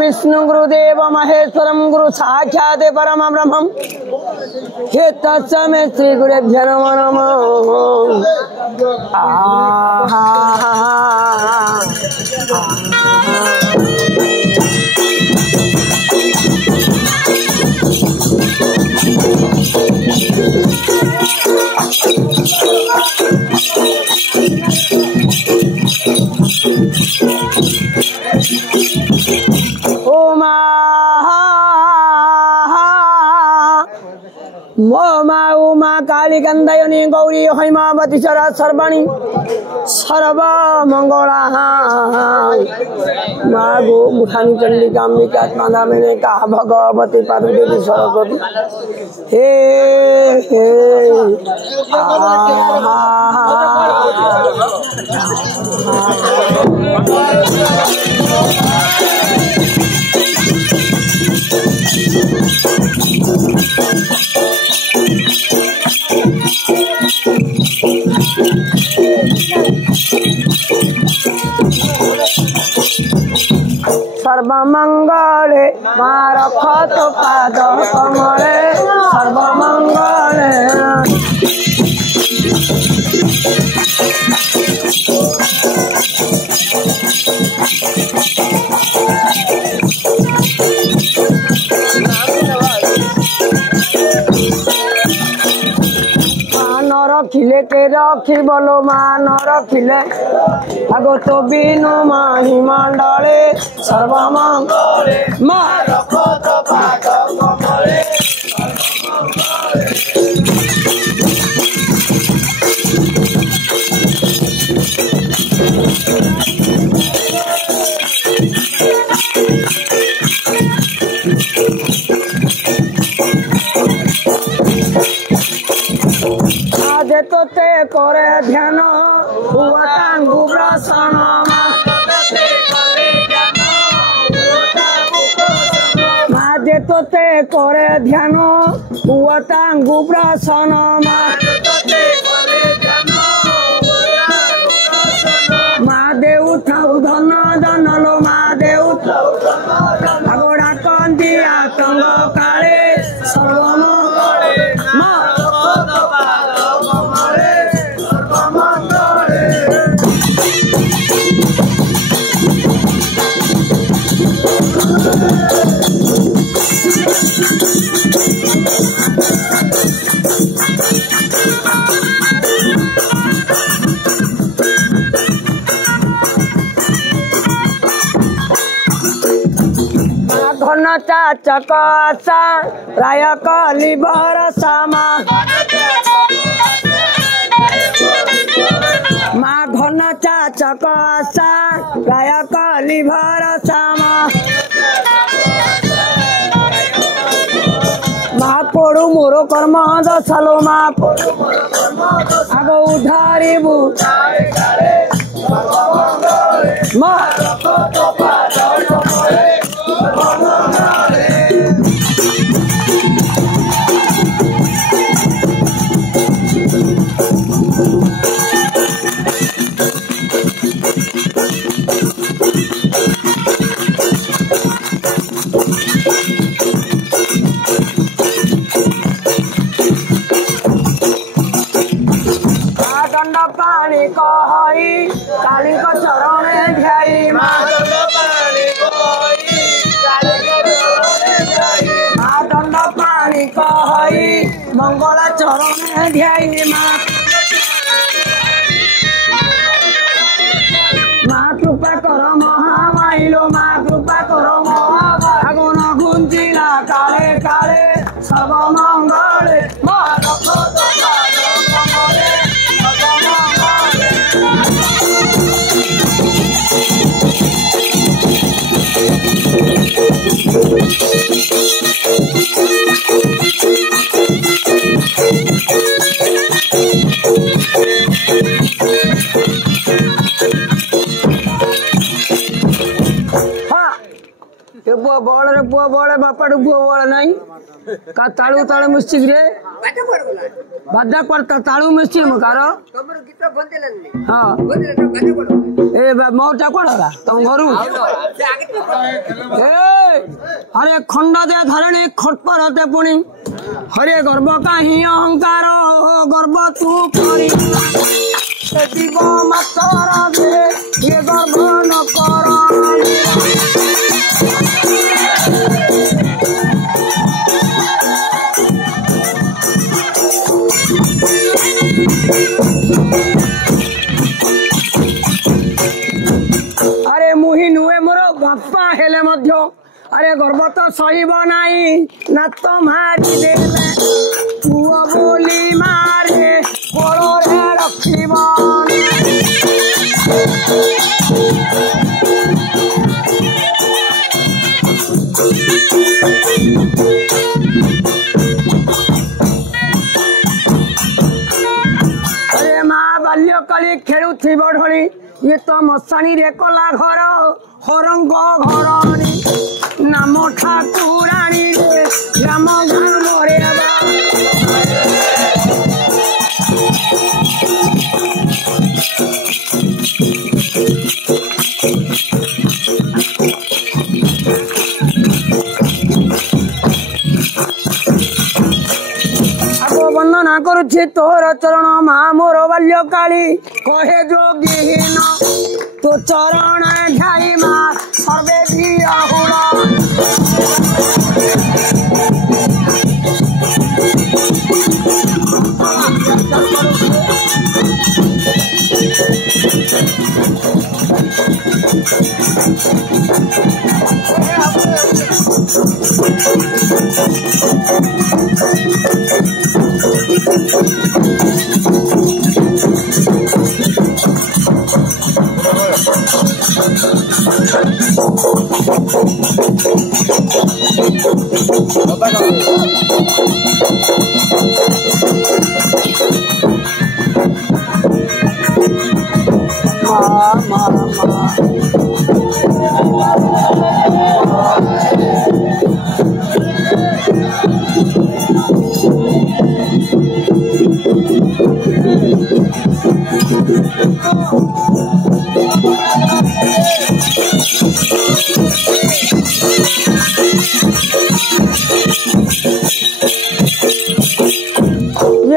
विष्णु गुरुदेव महेश्वरम गुरु साक्षात् परम ब्रह्मम हे तस्मै श्री गुरुभ्यो नमः। उमा काली गंधयनी गौरी हैमावती चरा सर्वाणी सर्वमंगला माँ गो मुखानी चंडिका अंबिका दामिनी का भगवती पार्वती सरस्वती हे हे सर्वमंगले माँ रखत पाद कमले सर्वमंगले रखिले के रखी बोलो माँ न रखिले आगो तो बिनु माही मंडले सर्वमंगले माँ रखत पाद कमले जे तोते करे ध्यान हुआ तांगु प्रसन्न माँ जे तोते करे ध्यान हुआ तांगु प्रसन्न माँ दे उठाऊ धन धन लो माँ दे उठाऊ आगोड़ा कंदी आतंग काले सर्वमंगले माँ घन चाचक आशा प्राय कली भरसा माँ घन चाचक आशा प्राय कली भरसा माँ पड़ू मोर कर्म दशालो माँ आग उधारिबू माँ दंड पानी कही काली को चरण ध्याई माँ दंड पानी कही मंगल चरण ध्याई माँ कृपा कर महामाइलो माँ कृपा कर महागुण गुंजिला काले काले सर्व मंगले पुआ बड़े बापा पुआ बड़ नहीं का तालू तालू मिस्टिक रे बाजा पड़ता तालू मिस्टिक मकार हाँ ए मोटा पड़ा तुम घर अरे खंडा दे धरणी खटपर हते पुणी हरे गर्व कहीं अहंकार गर्व तू करी जीव मातर दे ये गर्व न कर अरे मुही नुए मोर बापा हेले मध्य अरे गर्व तो सहीब नाई नात मारी देले पुआ बोली मारे कोड़े रखिब अरे माँ बाल्यकाली खेलुथी बढ़ी ये तो मशाणी रे कला घर हरंग घरणी नाम ठाकुराणी रे राम गाँव रे वंदना करुछि तोर चरण माँ मोर बाल्यकाली कहे जोगीहीन तो चरण ध्याई माँ सर्वे वीरहुल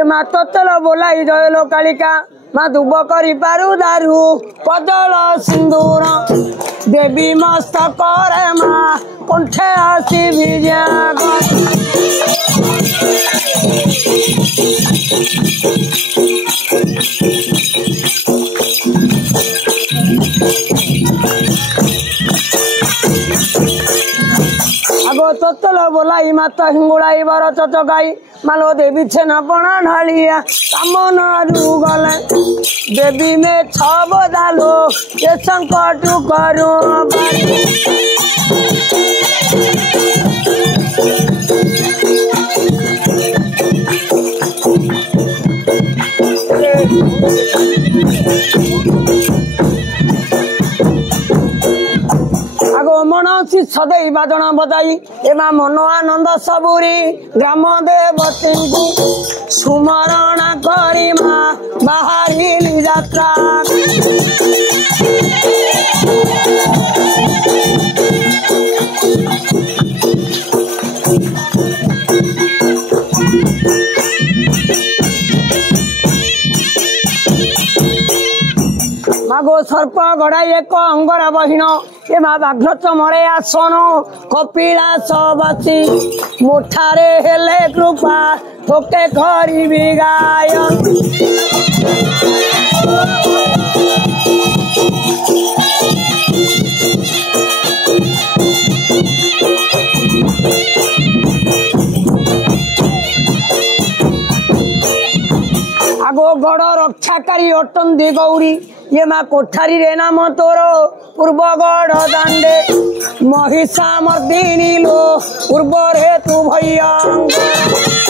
ये मा तोतल बोलाई जयलो कालिका मा दुब करी पारु दारू कदल सिंदूर देवी मस्तक रे मा कंठे आसी विजय आगो तोतल बोलाई माता हिंगुलाई बर चचकाई मालो देवी छेना पणा ढालिया कामन गले देवी में छब दालो ये संकट करू आगो मनसी सदै बाजन बजाई एमा मन आनंद सबुरी ग्राम देवती सुमरण करी मा बाहरी यात्रा मागो सर्प गड़ाई एक अंगर बहिण ए मा बाघ्र चमरे आसन कपिलास बासी मुठारे हेले कृपा थोके करिबी गायन आगो गड़ रक्षाकारी अटंदी गौरी ये मा कोठारी रे नाम तोर पूर्व गढ़ दांडे महिषा मर्दिनी लो पूर्व रे तू भयंकर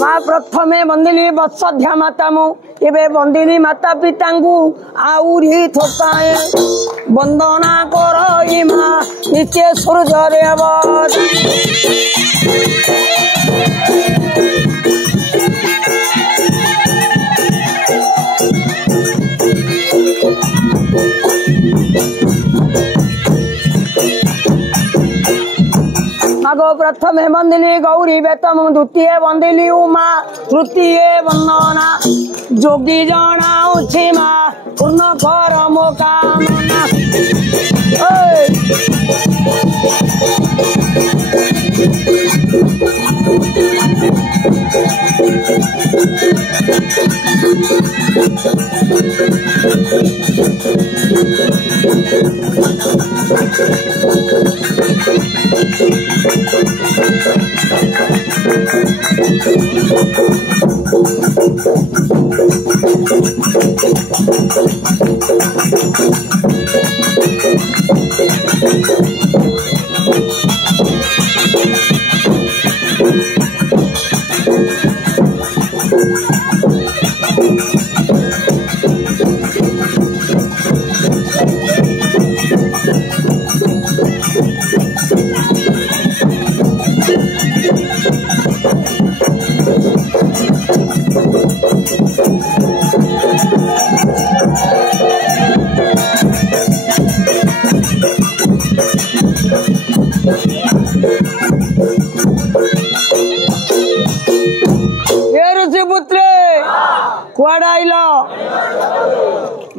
माँ प्रथमे बंदिली वत्सध्या माता मु एबे बंदिली माता पिता आउरी थोकाए वंदना करई माँ नीचे सूर्य देवत आगो प्रथमे बंदिली गौरी बेतम द्वितीय बंदिली उमा तृतीय वंदना जोगी जनाउछि मा पूर्ण कर मो कामना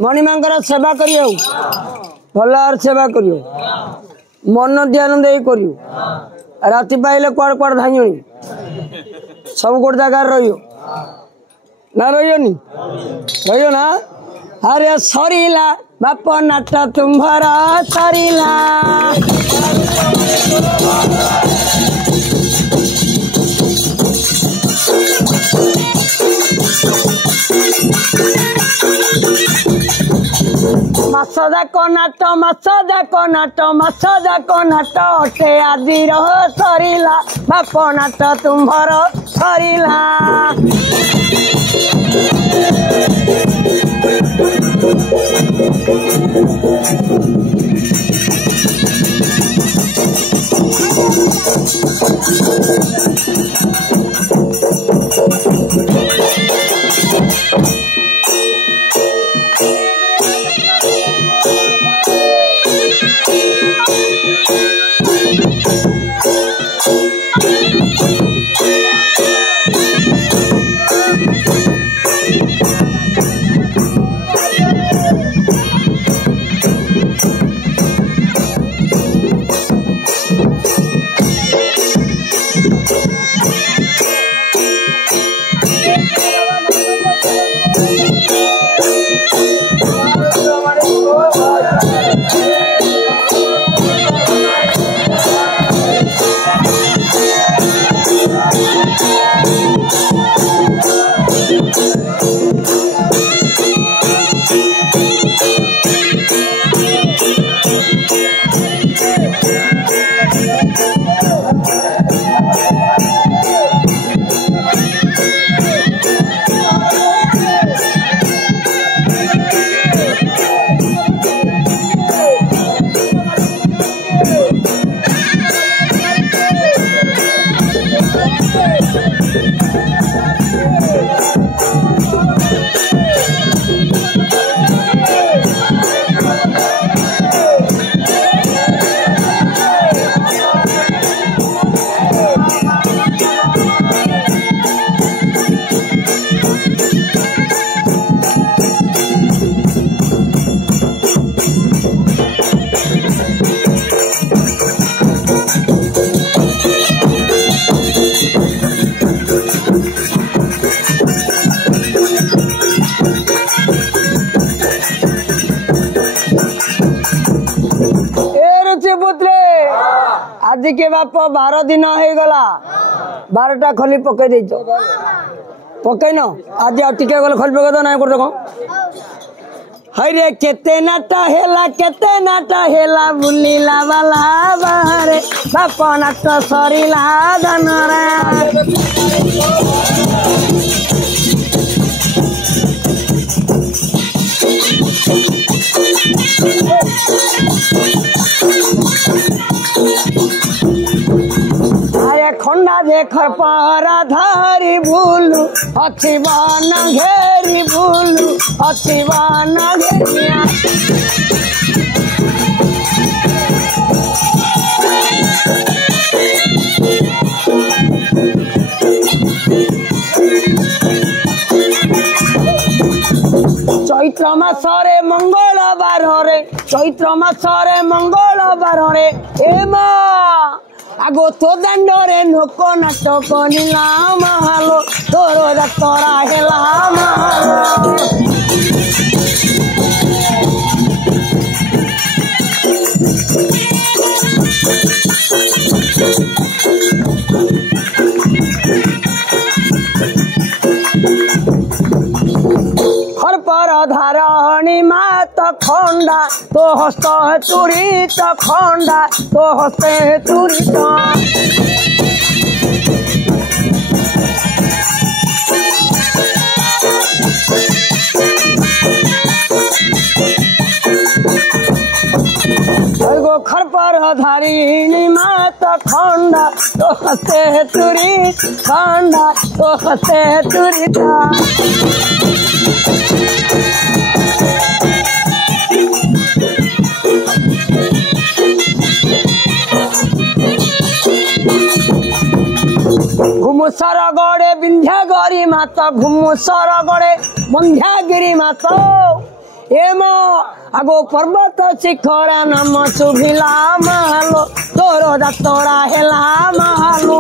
मणिमांकर सेवा करियो भल सेवा करियो मन ध्यान दे करियो राति पाइले कुआड़ कुआड़ धाइयोनी सब गोटे जगह रहियो ना रहियोनी रहियो ना अरे सरीला बाप नाट तुम्हार सरीला मसदा को नाट अटे आदि सरीला बाप नाट तुम्हार सरीला टिके बाप 12 दिन हो गला 12टा खोली पके देइछो पकेन आज टिके गले खोली पके दो ना कर देखो हरे केते नाटा हेला बुलीला वाला बारे बाप नाट सरीला धनरा अरे खंडा देखर पारा धारी भूलू अच्छी बान घेरी भूलू अच्छी बान घेरिया चैत्र मासरे मंगलवार रे एमा आगो तो दंडरे नोक नाटक नीलाम हालो तोर तोरा हेलाम पर धारणी मात खंडा तो हस्त चूड़ित खंडा तो हस्ते चूड़ित खर पर धारिणी मात खंडा तो हस्ते चूड़ित खंडा तो हस्ते चूड़ित घुमुसर गड़े विंध्यागिरी मात घुमुसर गड़े विंध्यागिरी मात एम आगो पर्वत शिखर नाम शुभिला मालो तोर दतरा हेला मालो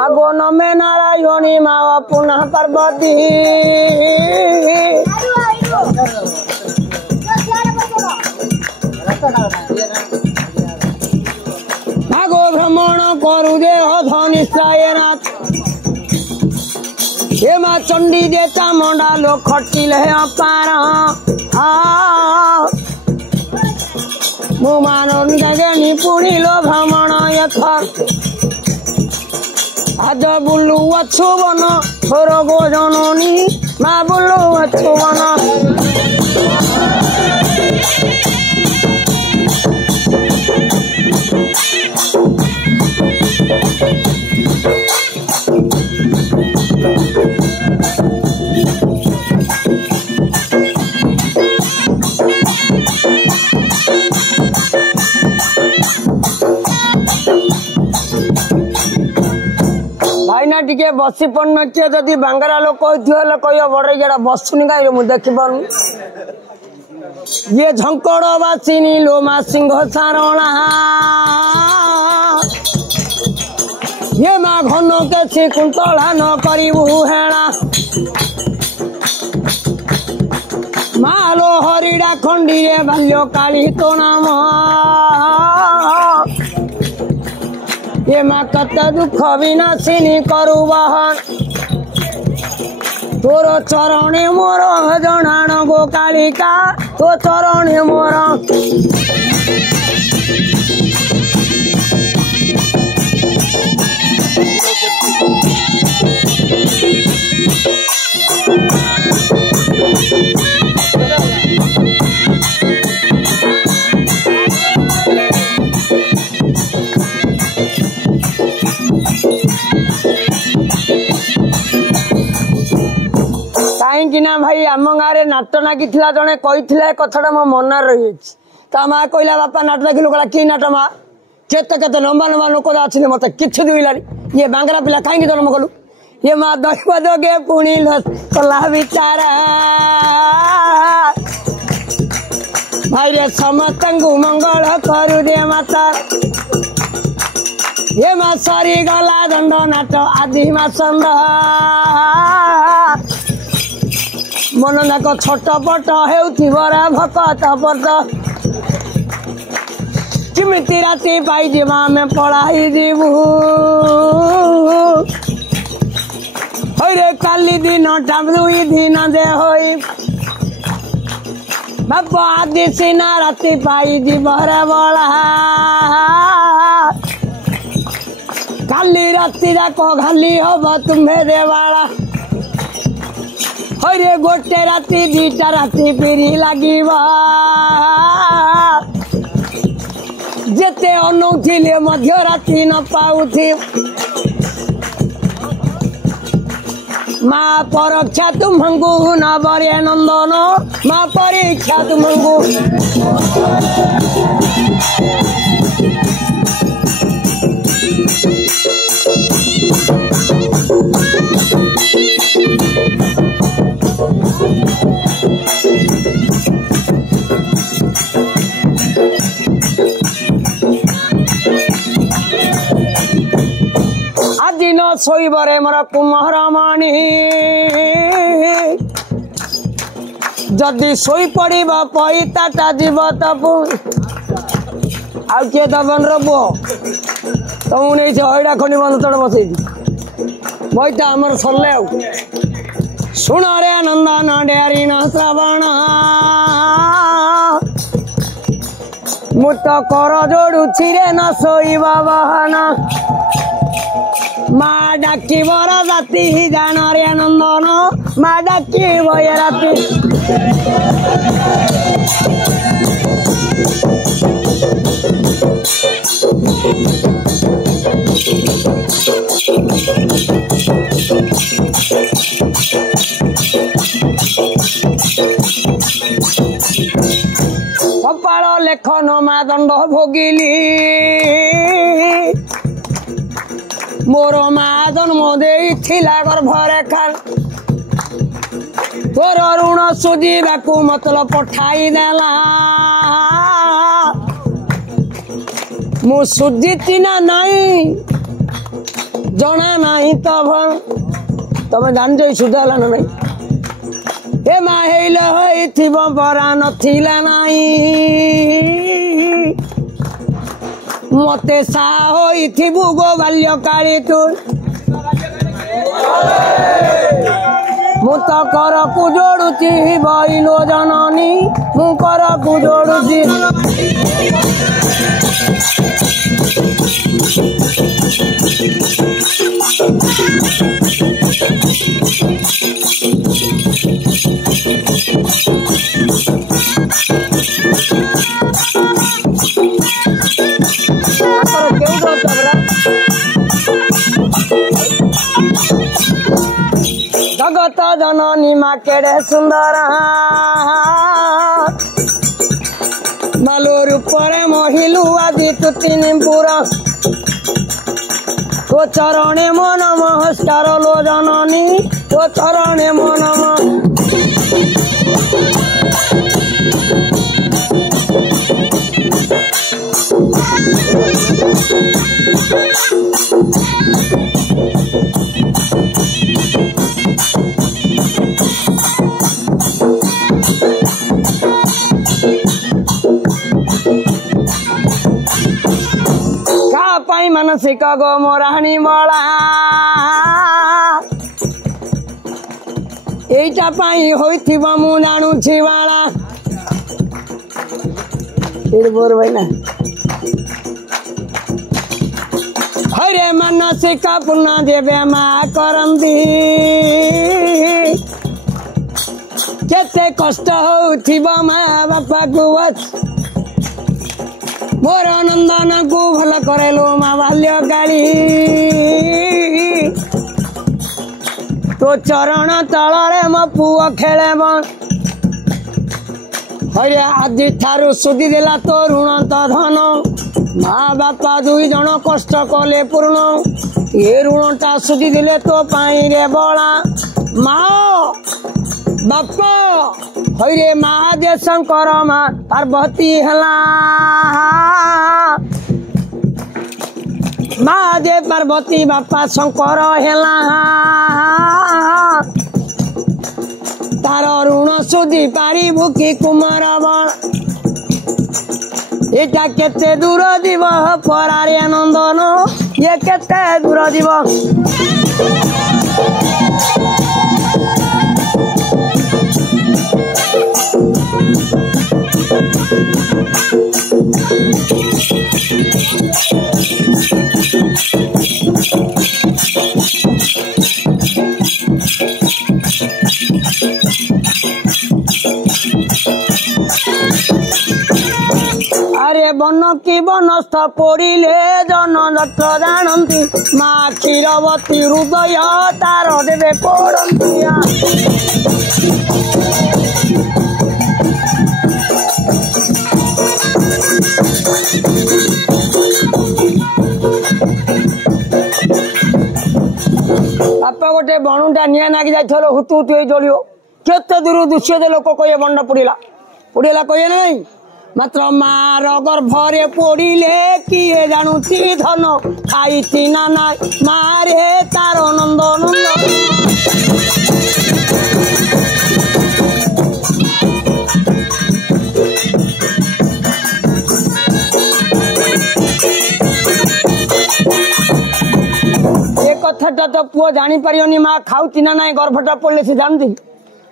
आगो नमे नारायणी मावा पुनः पार्वती आगो भ्रमण करु देह धनिष्ठायनाथ हे माँ चंडी देता मंडा लो खटिल है अपार मो मानी पुणी लो भ्रमण यथा आज बुलू अच्छु बन छोर गो जननी माँ बुलू अच्छु बन भाईना टिके बसी पड़न किए जदि बांगरा लोक कह बड़े जरा बसुनी कहीं मुझे देखी पार ये झंकड़ बासिनी लोमा सिंह सारणा ये माँ घन के कुंतला न करू हेणा मालो हरिड़ा खंडी रे बाल्य काली तो नाम ये माँ कत दुख विनाशिनी करु बहन तोर चरणे मोर जनाण गो कालिका तो चरणे मोर कहीं भाई आम गाँव नाट नागी जड़े कही कथा मो मन रही ता माँ कहला बापा नाट देखिलु कहला कि नाट माँ केते केते लंबा लंबा लोक अच्छे मत कि दुईलानी ये बांगरा पिला कहीं जन्म कलु ये माँ दैव जोगे पुणी कला विचार भाई रे समस्त मंगल करु दे माता ए मासरी गला दंड नाट आदि मासंद मन नाक छटपट हेउथिबरा भकत पट किमिति राति पाई जीवा में पढ़ाई जीवु हरे काली दिन टाई दिन दे होई बाप आदि सीना राति पाई जीवरा बड़ा काली राति जाक खाली हब तुम्हें देवाला हरे गोटे राति दीटा राति पिरी लगे जेते अनौथिले मध्य राति न पाउथि माँ परीक्षा तुमको न बरे नंदन माँ परीक्षा तुमको आज न शोबरे मोर कुमार मणि जदि शोई पड़ पैताटा जीव तपु आउ किए दबन रबो तो नहीं हईड़ा खंडी बंद तड़ बसई बईटा आमर सरले शुण रे नंदन डेरी न श्रावण मुत कर जोड़ुछि रे न शोइबा बहाना माँ डाकी बरा राति जान रे नंदन माँ डाकी बय राति कपाल लेखन माँ दंड भोगिली मोर माँ जन्म देइथिला गर्भरे खान तोर ऋण सुझीबाकू मतलब पठाई देला मु सुझीति ना नहीं जना नहीं तब तब जान सुझाला ना नहीं ए माँ हेले होइथिब परा नथिला नहीं मते सा होइथिबु गो बाल्य काली तू मु तो कर कु जोड़ुची बइलो जननी मु कर कु जोड़ुची जगत जननी माँ केड़े सुंदर मालो रूपरे महिलु आदि तु तीन पुरा तो चरणे मन नमस्कार लो जननी तो चरणे मन मानसिक गो मोराणी बड़ा एटा पाई होइथिब मु जानुछि बाला बोर भाईना हरे मानसिक पुण्य देवे माँ करंदी केते कष्ट होइथिब माँ बापा को मोर नंदन को भल करेलो माँ बाल्य काली तो चरण तलरे मो पुओ खेले हरे आज ठारू सुधी देला तो ऋण तो धन माँ बापा दुई जन कष्ट कले पूर्ण ये ऋणटा सुधी देले तो पाई रे बड़ा माँ बापा हरे महादेव शंकर माँ पार्वती हला माँ दे पार्वती बापा शंकर हेला तार ऋण सुधी पारिबु कि कुमार बण एटा केते दूर जीव परारे नंदन ये केते दूर जीव अरे बन की बनस्थ पड़िले जन जत जानती माँ क्षीरवती हृदय तार देवे पड़ंतिया बापा गोटे बणुटा निआ नागी जाइल हुतु हुतु जलियो केते दूर दृश्य दे लोक कहे बंड पुड़िला पुड़िला कहे नहीं मात्र मार गर्भरे पड़िले किए जानुची धन खाई ना ना मारे तार नंद नंद कथा तो पुओ जानी पारियोनी माँ खाऊची ना ना गर्भटा पड़े से जानती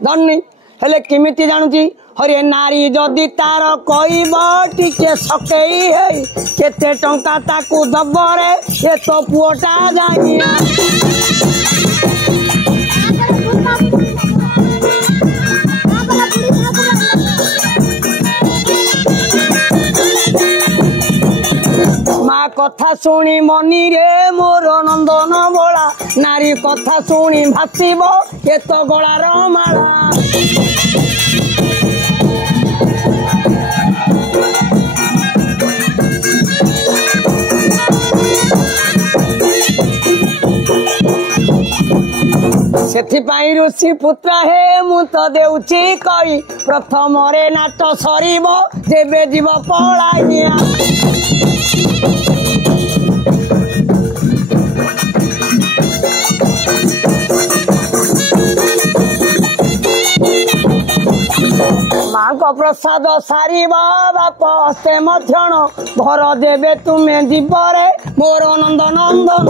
जाननी हेले केमिति जानुची हरे नारी जदि तार कहब टिके सकेई है केते टंका ताकू दबरे ये तो पुओटा जाइया माँ कथा शुणी मनी रे मोर नंदन बोला नारी कथा शुणी भाषिब ये तो गलार माला सेथिपाई ऋषि पुत्र हे मु तो देउची कई प्रथम रे नाट सरीब जेबे जीव पलाइया माँ को प्रसाद सारिब बाप हस्ते मध्यण भर देवे तुमे जीवरे मोर नंद नंदन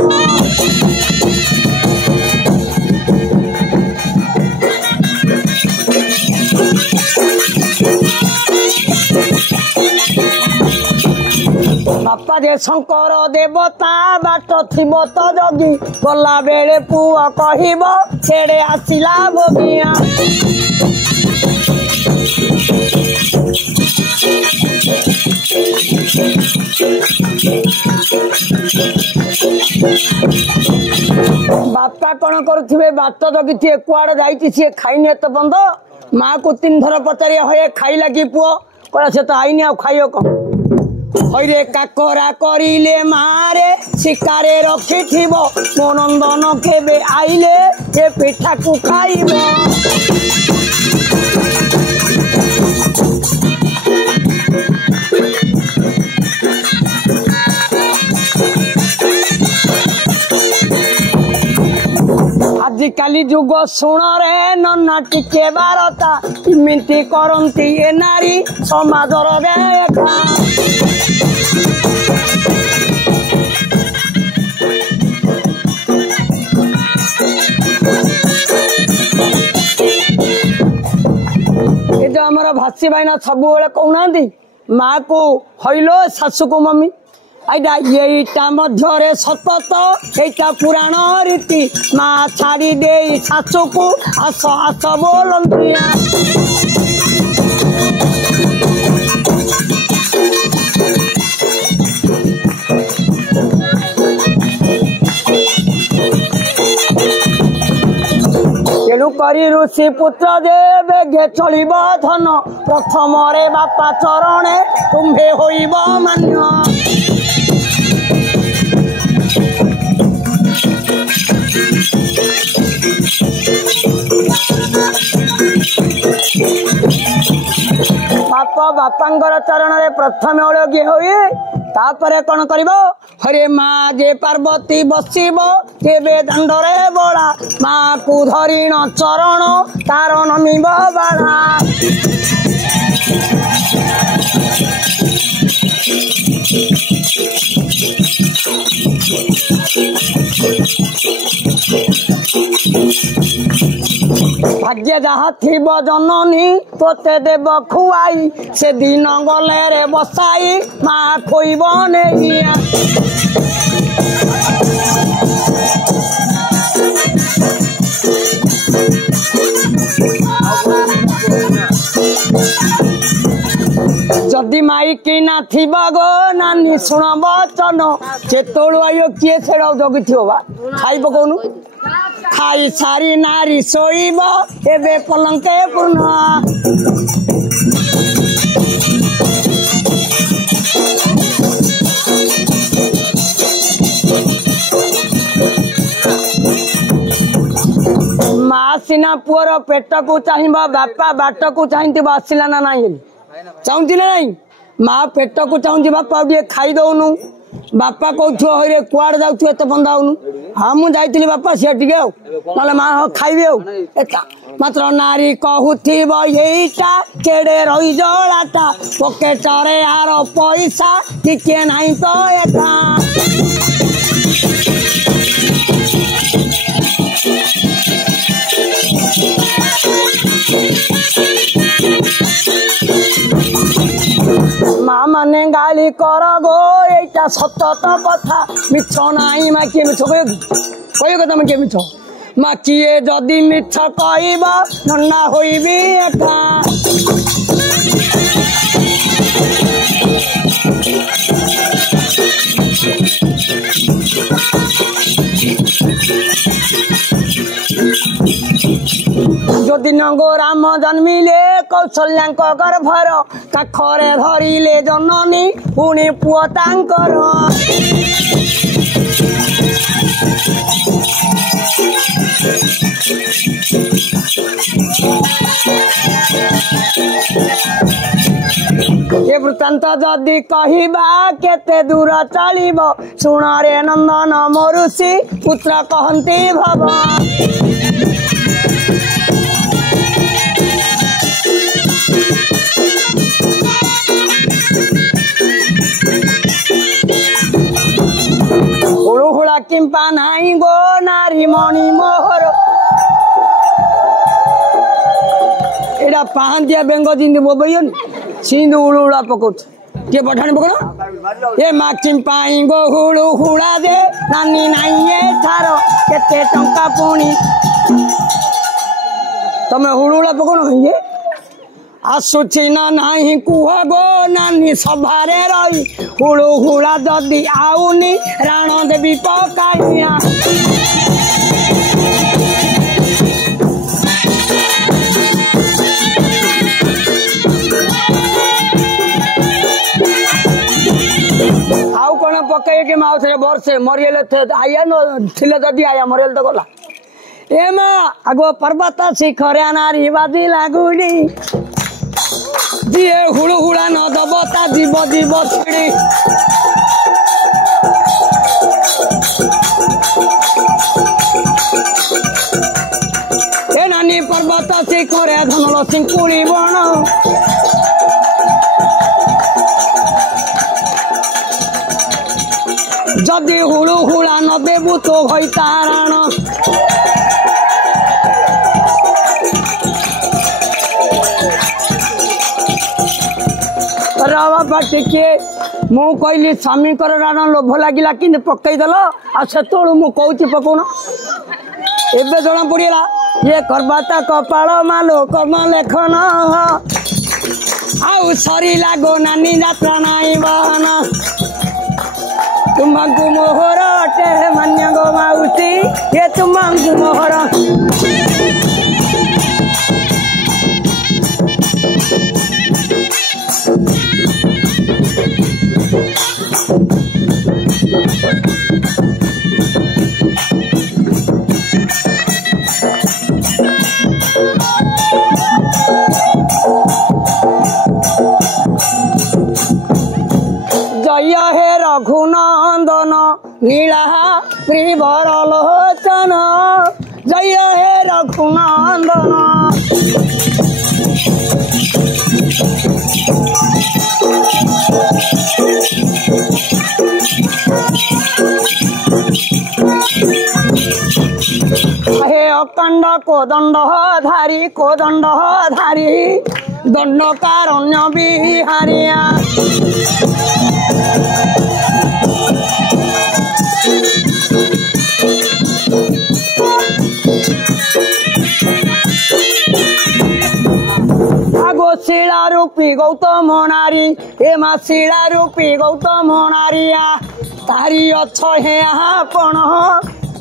बापा जे शंकर देवता बाट थिब तो जगी गला बेले पुआ कहब छेड़े आसिला भोगिया बापा कौन करुवे बाट जगी कुआड़े जाइए सी खाईनी एत बंद माँ को 3 थर पचारि हे खाइला कि पुओ कह से तो आईनी आ खाइयो कौन हईरे काकरा करिले मारे शिकारे रखी मो नंदन केबे आइले ए पिठा को खाइब आजिकाली जुग शुण रे नन्ना टिके बारता इमिति करंती ए नारी समाजर देखा जो आमर भाषी भाईना सब कहना माँ को हईलो शाशु को मम्मी आईटा येटा मध्य सतत एटा पुराण रीति माँ छाड़ी दे शाशु को आस आस बोलती तेणुकरी ऋषि पुत्र जे बेगे चलिब धन प्रथम रे बापा चरणे तुम्भे होइब मान्य बाप बापांगर चरण रे प्रथम ओळगी होई तापरे कौन करिबो हरे माँ जे पार्वती बसिबो तेबे दंडरे बोला माँ को धरिण चरण तार नमिब बाणा भाग्य जहाँ थी जननी तोते देव खुआई से दिन गले रे बसाई माँ खोइब नहीं जदि माई कि ना थिबा गो नानी शुण बचन चेतोलु आयो किए छेड़ा जगी थी बा खाई पकौनु खाई सारी नारी शोब एबे पलंके पूर्ण माँ सिना पुअर पेट को चाहिए बापा बाट को चाहिए आसला ना नहीं चाहती ना नहीं माँ पेट को चाहूँ बापा टे खाई दौनु बापा कौथु हरे कुआड़ जाऊ एत बंदा आउनु हाँ मुझे बापा सी टे ना माँ हाँ खाइबे एता मात्र नारी कहूथिब एईटा केड़े रही जलाटा पकेटरे आर पैसा टिके नहीं तो एका माँ माने गाली कर गो एटा सत कथा मिछ नाई माँ किए मिछ कह तुम किए मिछ माँ किए जदि मिछ कहब नन्ना होइबी एका जदि नंगो राम जन्मिले कौशल्याक गर्भर काखरे धरिले जननी पुणी पुओ तांकर ए वृत्तांत जदि कहबा केते दूर चलिब शुण रे नंदन मरुषि पुत्र कहती भव हुड़ा किंपा नाई गो नारी मणि मोहर एटा पाहंतिया बेंग जिंदी बोबैन सिंधु उड़ा पकड़ के पठाणी पकड़ ए माँ किंपाई गो हुड़ू हुड़ा दे नानी नाइए थार केते टंका पुणी तमे हुड़ूड़ा पकड़ ये आसुची ना नाही कुह गो नानी सभारे रही हुड़ू हुड़ा जदि आउनी राण देवी पकाइया आउ कौन पकई के माँ थे वर्षे मरियल आया न जदि आया मरियल तो गला ए माँ आगो पर्वत शिखर नारी बाजी लागुड़ी दिए हुड़ू हुड़ा न दबता जीव जीव छिड़ी ए नानी पर्वत शिखर धनल सिंकुड़ी बण जदि हुड़ू हुड़ा न देबू तो भई तारण बाबा टिके मु कहली स्वामी राण लोभ लगिला कि पकईदेल आतु मु कौची पकौन एबे जना पड़ेगा ये करबाता कपाल मालो कम लेखन आउ सरी लागो नानी जात्रा नाई बहन तुम्हांकु मोहर अटे मान्य गो माउसी ये तुम्हांकु मोहर नीला प्रिवर लोचन जय हे रघुनंदन हे अखंड कोदंड धारी दंडकारण्य बिहारिया आगो शिला रूपी गौतम नारी ए मा शिला रूपी गौतम नारिया तारी अच्छ हे आपण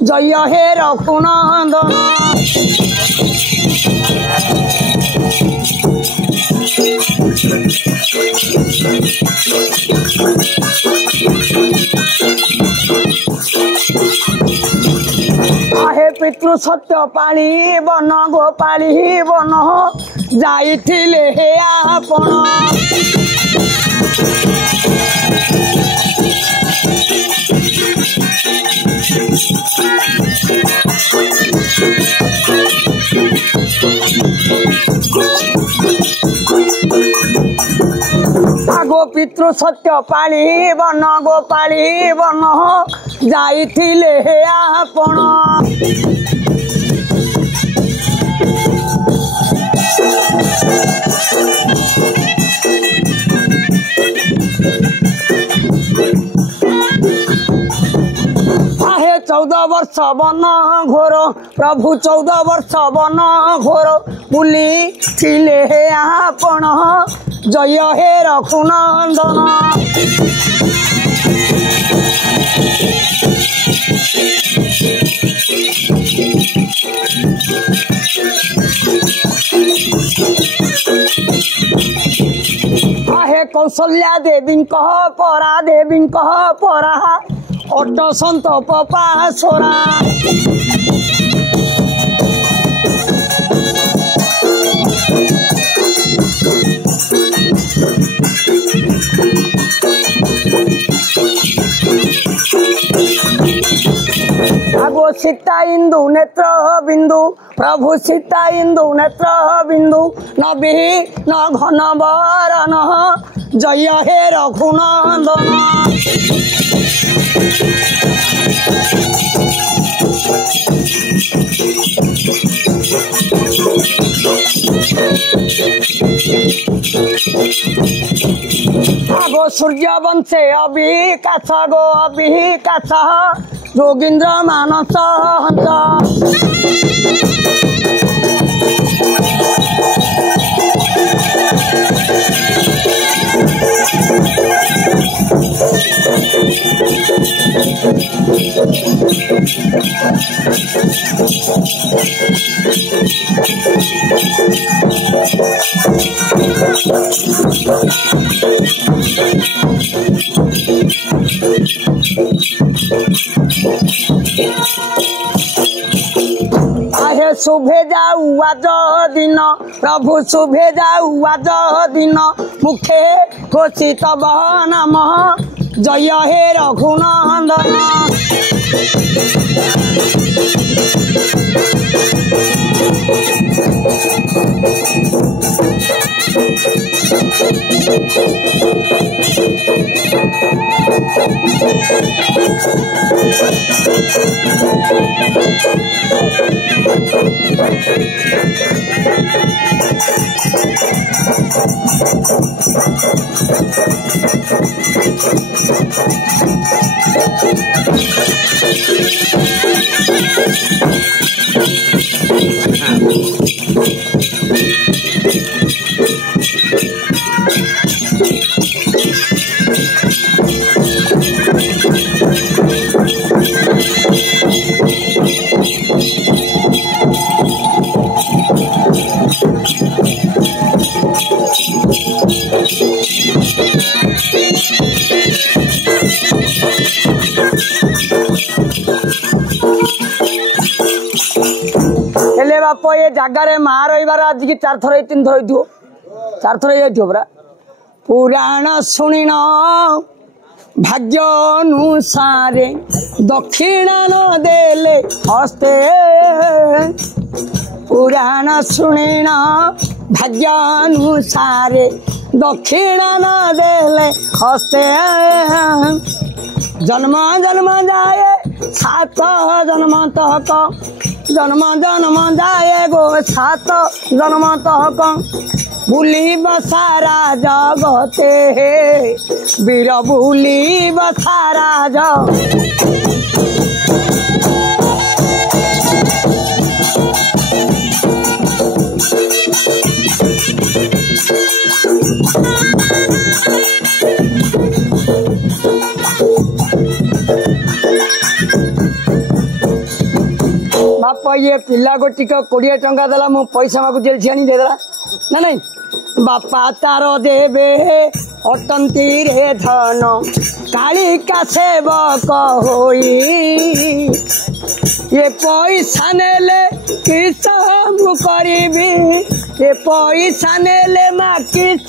जय हे रघुनंदन आहे पितृ सत्य पाली बन गोपाली बन जाइथिले हे आपण आगो पितृ सत्य पाली बन गोपाली बन जाइथिले हे आपण आहे 14 वर्ष वन घोर प्रभु 14 वर्ष वन घोर बुली थिले हे आपण जय हे रघुनंदन आहे कौशल्या देवी कह परा देवी कह परा अट सत पपा सोरा आगो सीता इंदु नेत्र बिंदु प्रभु सीता इंदु नेत्र बिंदु नबी न घन बरन जय हे रघुनंदन आगो सूर्य वंशे अभिकाश गो अभिकाश जोगींद्र मानस हंस आहे शुभे जाऊ आज दिन प्रभु शुभे जाऊ आज दिन मुखे घोषित नाम जय हे रघुनंदन हेले बाप ये जगार माँ रही आज की 4 थर 3 थर 4 थर परा पुराण शुणिन भाग्य अनुसारे दक्षिणा न देले हस्ते पुराण शुणिण भाग्य अनुसारे दक्षिणा न देले हस्ते जन्म जन्म जाए 7 जन्म तक जन्म जन्म जाए गो 7 जन्म तक बुली सारा जगते वीर बुली सारा जग बापा ये पिला गोटिक 20 टंका देला मु पैसा मागु जेल छियानी दे देला ना नहीं बापा तार देवे अटंती रे धन कालिका सेवक होई ये पैसा नेले किस मु करीबी ये पैसा नेले मा किस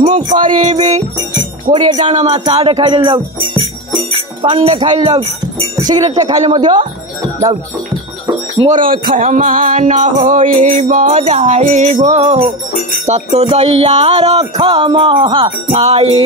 मु करीबी 20 टंका मा चाट खाइले जाऊ पान खाइले जाऊ सिगरेट खाइले मध्य जाऊ मोर क्षमा न होई बजाइबो तत्व दया रख महाई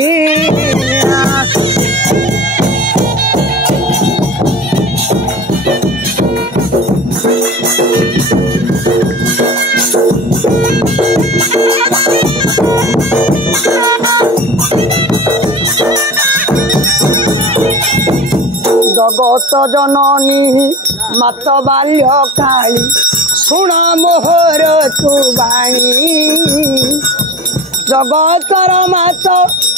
जगत जननी मत बाल्य काली सुण मोहर तू बाणी जगतर मात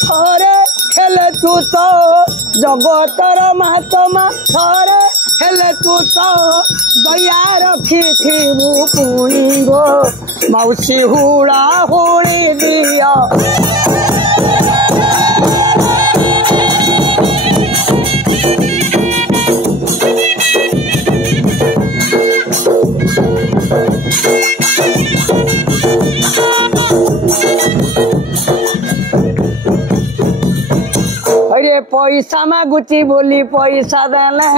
थरे हेले तू तो जगतर महात्मा थरे हेले तू तो दया रखिथिबु पुणी गो मौसी हुड़ा हुड़ी दिया अरे पैसा मागुची बोली पैसा देले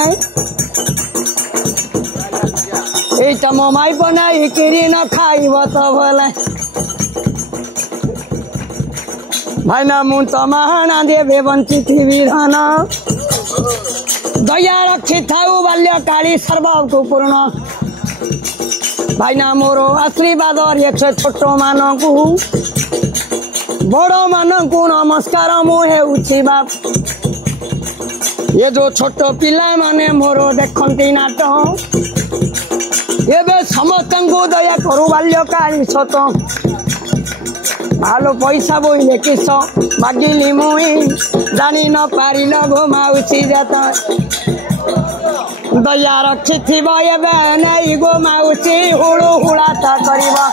एटा ममाई बनाई किरी न खाइब त भले भाई ना मु त महाना देवे वंचित विधान दया रखी थाऊ बाल्य काली सर्वभु पूर्ण भाई ना मोर आशीर्वाद रे छोट मानकू बड़ मानकू नमस्कार मुझे बाप ये जो छोट पिला माने मोर देखती नाट एबे समस्त को दया करू बाल्य काली सत भालो पैसा बोले किस मागिली मुई जानी न पारिल गो माउसी जात दया रखी थी नहीं गो माउसी हुड़ू हुड़ाता करवा।